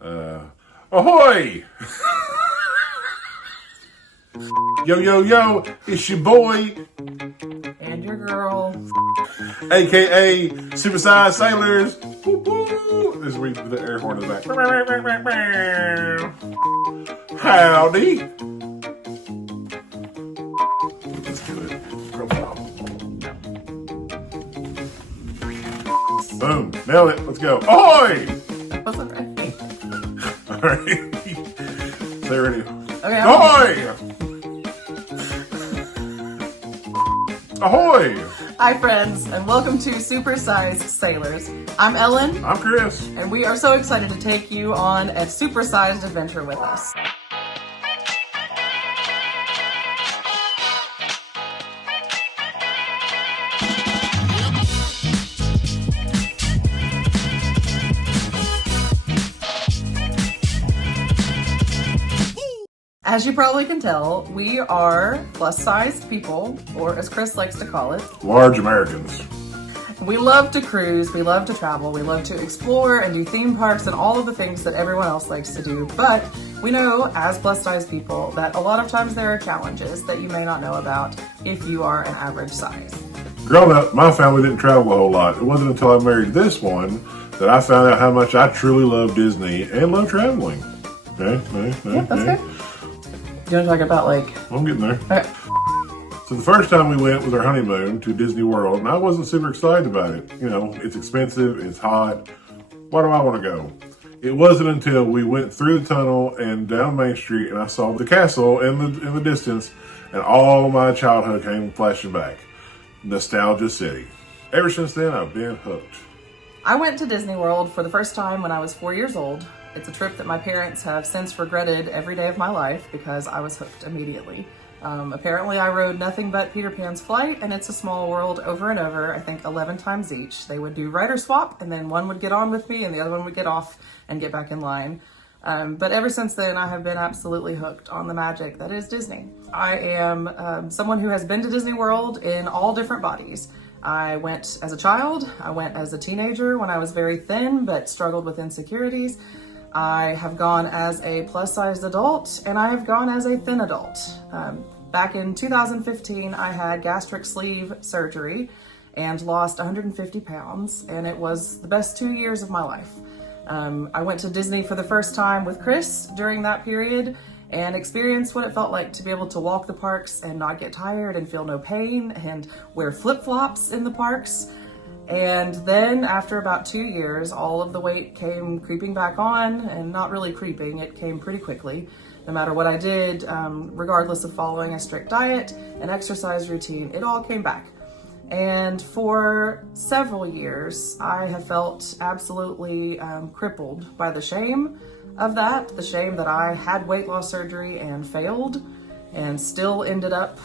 Ahoy! Yo, yo, yo, it's your boy, and your girl, aka Supersized Sailors. Woo, woo. This week with the air horn in the back. Howdy. Let's do it. Profile. Boom. Nailed it. Let's go. Ahoy! That wasn't right. All right. Stay ready. Okay. Ahoy! Ahoy! Hi, friends, and welcome to Supersized Sailors. I'm Ellen, I'm Chris. and we are so excited to take you on a supersized adventure with us. As you probably can tell, we are plus-sized people, or as Chris likes to call it, Large Americans. we love to cruise, we love to travel, we love to explore and do theme parks and all of the things that everyone else likes to do. But we know, as plus-sized people, that a lot of times there are challenges that you may not know about if you are an average size. Growing up, my family didn't travel a whole lot. It wasn't until I married this one that I found out how much I truly love Disney and love traveling. Okay. Yeah, that's good. You want to talk about I'm getting there. Okay. So the first time we went was our honeymoon to Disney World, and I wasn't super excited about it. You know, it's expensive, it's hot. Why do I want to go? It wasn't until we went through the tunnel and down Main Street, and I saw the castle in the distance, and all my childhood came flashing back. Nostalgia City. Ever since then, I've been hooked. I went to Disney World for the first time when I was 4 years old. It's a trip that my parents have since regretted every day of my life because I was hooked immediately. Apparently I rode nothing but Peter Pan's Flight and It's a Small World over and over, I think 11 times each. They would do rider swap, and then one would get on with me and the other one would get off and get back in line. But ever since then, I have been absolutely hooked on the magic that is Disney. I am someone who has been to Disney World in all different bodies. I went as a child, I went as a teenager when I was very thin but struggled with insecurities. I have gone as a plus-sized adult, and I have gone as a thin adult. Back in 2015, I had gastric sleeve surgery and lost 150 pounds, and it was the best 2 years of my life. I went to Disney for the first time with Chris during that period and experienced what it felt like to be able to walk the parks and not get tired and feel no pain and wear flip-flops in the parks. And then after about 2 years, all of the weight came creeping back on, and not really creeping, it came pretty quickly. No matter what I did, regardless of following a strict diet and exercise routine, it all came back. And for several years, I have felt absolutely crippled by the shame of that, the shame that I had weight loss surgery and failed and still ended up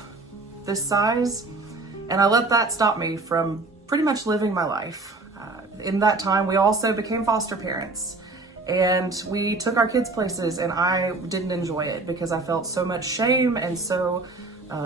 this size. And I let that stop me from pretty much living my life. In that time, we also became foster parents, and we took our kids places, and I didn't enjoy it because I felt so much shame and so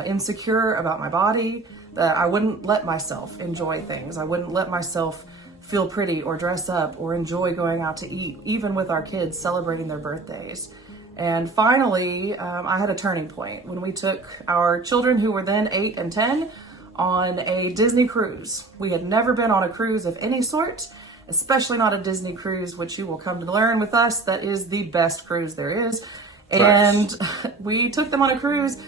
insecure about my body that I wouldn't let myself enjoy things. I wouldn't let myself feel pretty or dress up or enjoy going out to eat, even with our kids celebrating their birthdays. And finally, I had a turning point when we took our children, who were then 8 and 10, on a Disney cruise. We had never been on a cruise of any sort, especially not a Disney cruise, which you will come to learn with us, that is the best cruise there is. And we took them on a cruise,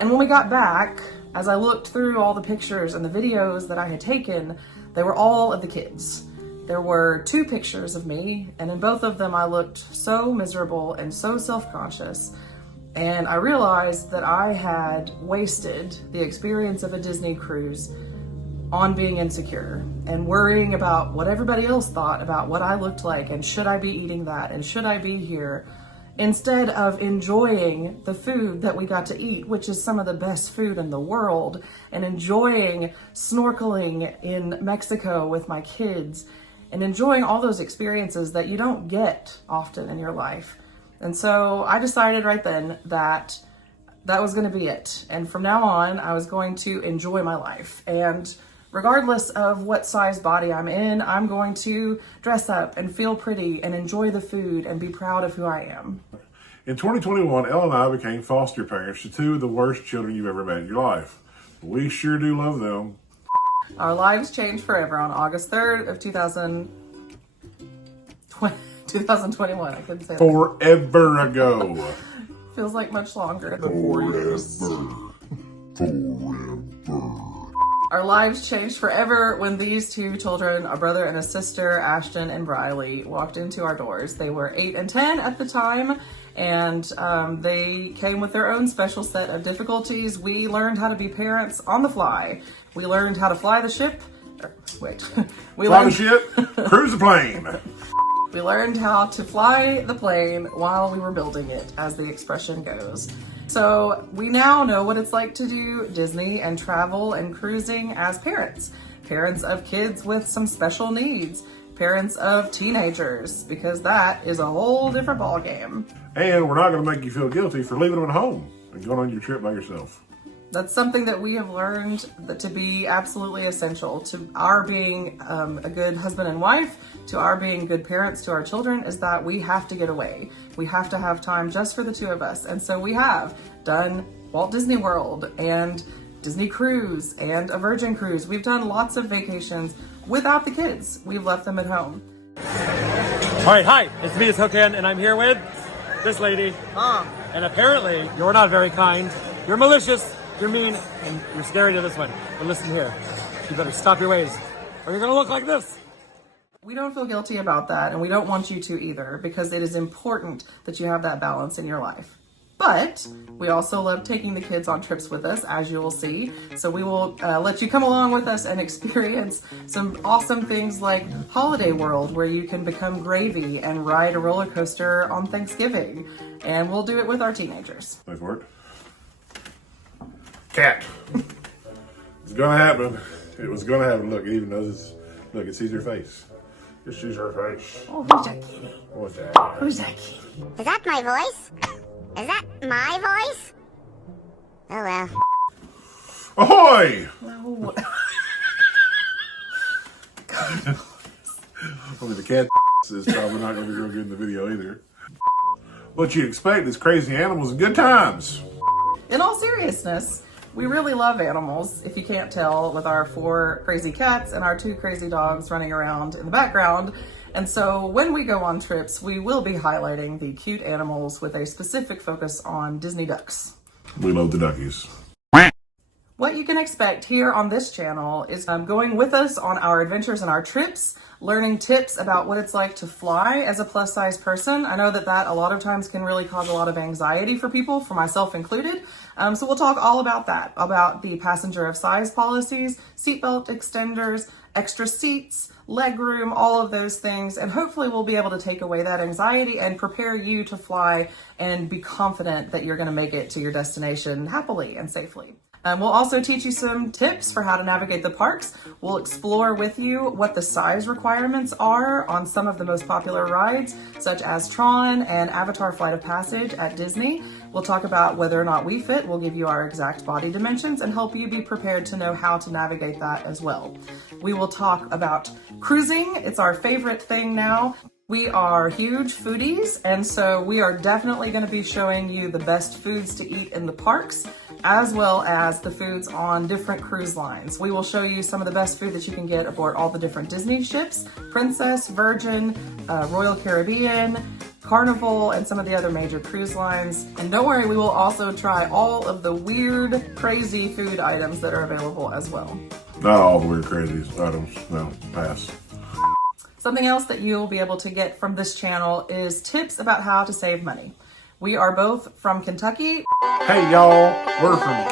and when we got back, as I looked through all the pictures and the videos that I had taken, they were all of the kids. There were 2 pictures of me, and in both of them I looked so miserable and so self-conscious. And I realized that I had wasted the experience of a Disney cruise on being insecure and worrying about what everybody else thought about what I looked like, and should I be eating that, and should I be here, instead of enjoying the food that we got to eat, which is some of the best food in the world, and enjoying snorkeling in Mexico with my kids, and enjoying all those experiences that you don't get often in your life. And so I decided right then that that was going to be it. And from now on, I was going to enjoy my life. And Regardless of what size body I'm in, I'm going to dress up and feel pretty and enjoy the food and be proud of who I am. In 2021, Elle and I became foster parents to two of the worst children you've ever met in your life. We sure do love them. Our lives changed forever on August 3rd of 2021. I couldn't say that. Forever ago. Feels like much longer. Forever. Our lives changed forever when these two children, a brother and a sister, Ashton and Briley, walked into our doors. They were 8 and 10 at the time, and they came with their own special set of difficulties. We learned how to be parents on the fly. We learned how to fly the ship. Fly the ship, cruise the plane. We learned how to fly the plane while we were building it, as the expression goes. So we now know what it's like to do Disney and travel and cruising as parents. Parents of kids with some special needs. Parents of teenagers, because that is a whole different ballgame. And we're not going to make you feel guilty for leaving them at home and going on your trip by yourself. That's something that we have learned to be absolutely essential to our being a good husband and wife, to our being good parents to our children, is that we have to get away. We have to have time just for the two of us. And so we have done Walt Disney World and Disney Cruise and a Virgin Cruise. We've done lots of vacations without the kids. We've left them at home. All right, hi, it's me, it's Hookin, and I'm here with this lady. Mom. And apparently, you're not very kind, you're malicious, you're mean, and you're scary to this one. But listen here, you better stop your ways, or you're gonna look like this. We don't feel guilty about that, and we don't want you to either, because it is important that you have that balance in your life. But we also love taking the kids on trips with us, as you will see. So we will let you come along with us and experience some awesome things like Holiday World, where you can become gravy and ride a roller coaster on Thanksgiving. And we'll do it with our teenagers. Nice work. Cat. It's gonna happen. It was gonna happen. Look, it even knows. Look, it sees her face. It sees her face. Oh, who's that kitty? What's that? Who's that kitty? Is that my voice? Is that my voice? Oh well. Ahoy! No. I mean, the cat is probably not going to be real good in the video either. What you'd expect is crazy animals and good times. In all seriousness, we really love animals, if you can't tell, with our 4 crazy cats and our 2 crazy dogs running around in the background. And so when we go on trips, we will be highlighting the cute animals with a specific focus on Disney ducks. We love the duckies. What you can expect here on this channel is going with us on our adventures and our trips, learning tips about what it's like to fly as a plus size person. I know that a lot of times can really cause a lot of anxiety for people, for myself included. So we'll talk all about that, about the passenger of size policies, seatbelt extenders, extra seats, leg room, all of those things. And hopefully we'll be able to take away that anxiety and prepare you to fly and be confident that you're going to make it to your destination happily and safely. We'll also teach you some tips for how to navigate the parks. We'll explore with you what the size requirements are on some of the most popular rides, such as Tron and Avatar Flight of Passage at Disney. We'll talk about whether or not we fit. We'll give you our exact body dimensions and help you be prepared to know how to navigate that as well. We will talk about cruising. It's our favorite thing now. We are huge foodies, and so we are definitely going to be showing you the best foods to eat in the parks, as well as the foods on different cruise lines. We will show you some of the best food that you can get aboard all the different Disney ships, Princess, Virgin, Royal Caribbean, Carnival, and some of the other major cruise lines. And don't worry, we will also try all of the weird, crazy food items that are available as well. Not all the weird crazy items. No, pass. Something else that you'll be able to get from this channel is tips about how to save money. We are both from Kentucky. Hey y'all, we're from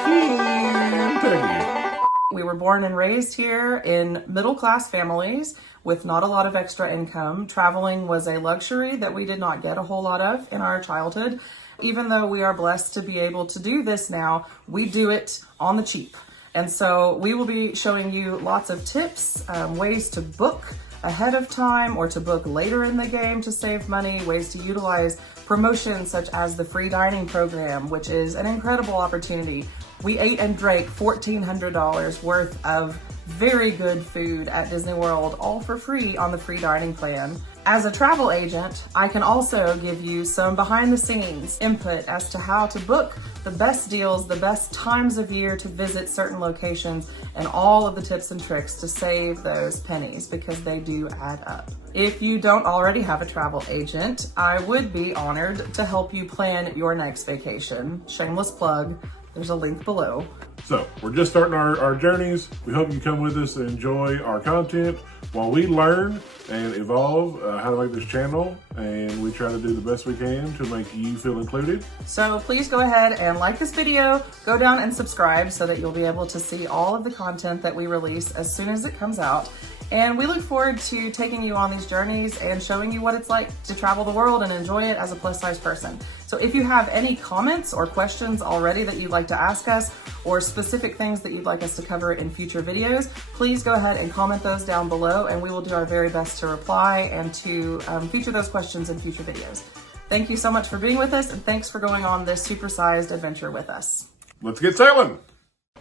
Kentucky. We were born and raised here in middle-class families with not a lot of extra income. Traveling was a luxury that we did not get a whole lot of in our childhood. Even though we are blessed to be able to do this now, we do it on the cheap. And so we will be showing you lots of tips, ways to book ahead of time or to book later in the game to save money, ways to utilize promotions such as the free dining program, which is an incredible opportunity. We ate and drank $1,400 worth of very good food at Disney World, all for free on the free dining plan. As a travel agent, I can also give you some behind the scenes input as to how to book the best deals, the best times of year to visit certain locations, and all of the tips and tricks to save those pennies, because they do add up. If you don't already have a travel agent, I would be honored to help you plan your next vacation. Shameless plug, there's a link below. So we're just starting our journeys. We hope you come with us and enjoy our content while we learn and evolve how to make this channel, and we try to do the best we can to make you feel included. So please go ahead and like this video, go down and subscribe so that you'll be able to see all of the content that we release as soon as it comes out. And we look forward to taking you on these journeys and showing you what it's like to travel the world and enjoy it as a plus-size person. So if you have any comments or questions already that you'd like to ask us, or specific things that you'd like us to cover in future videos, please go ahead and comment those down below, and we will do our very best to reply and to feature those questions in future videos. Thank you so much for being with us, and thanks for going on this supersized adventure with us. Let's get sailing.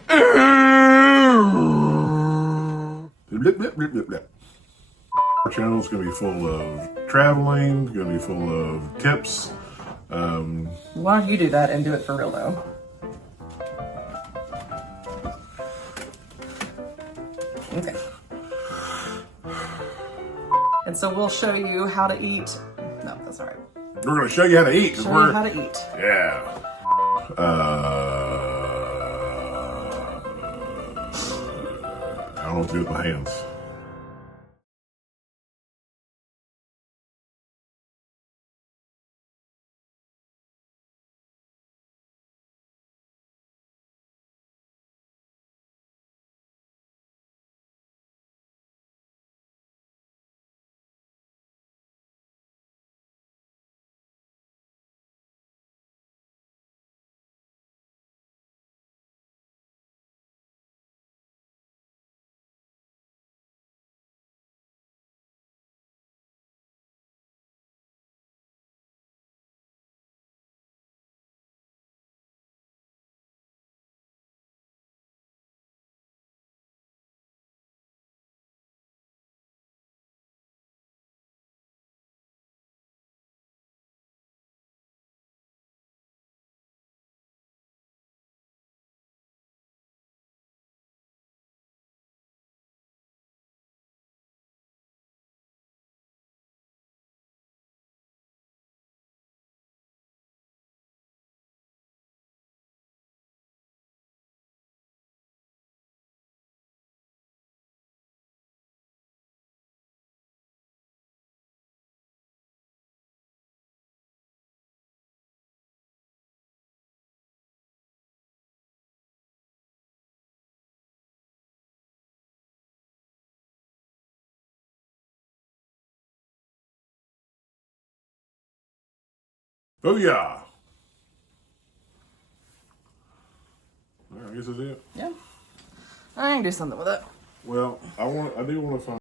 Our channel is going to be full of traveling, going to be full of tips. Why don't you do that and do it for real though? Okay. And so we'll show you how to eat. No, that's all right. We're going to show you how to eat. Show you how to eat. Yeah. I don't know what to do with my hands. Booyah! I guess that's it. Yeah. I can do something with it. Well, I do want to find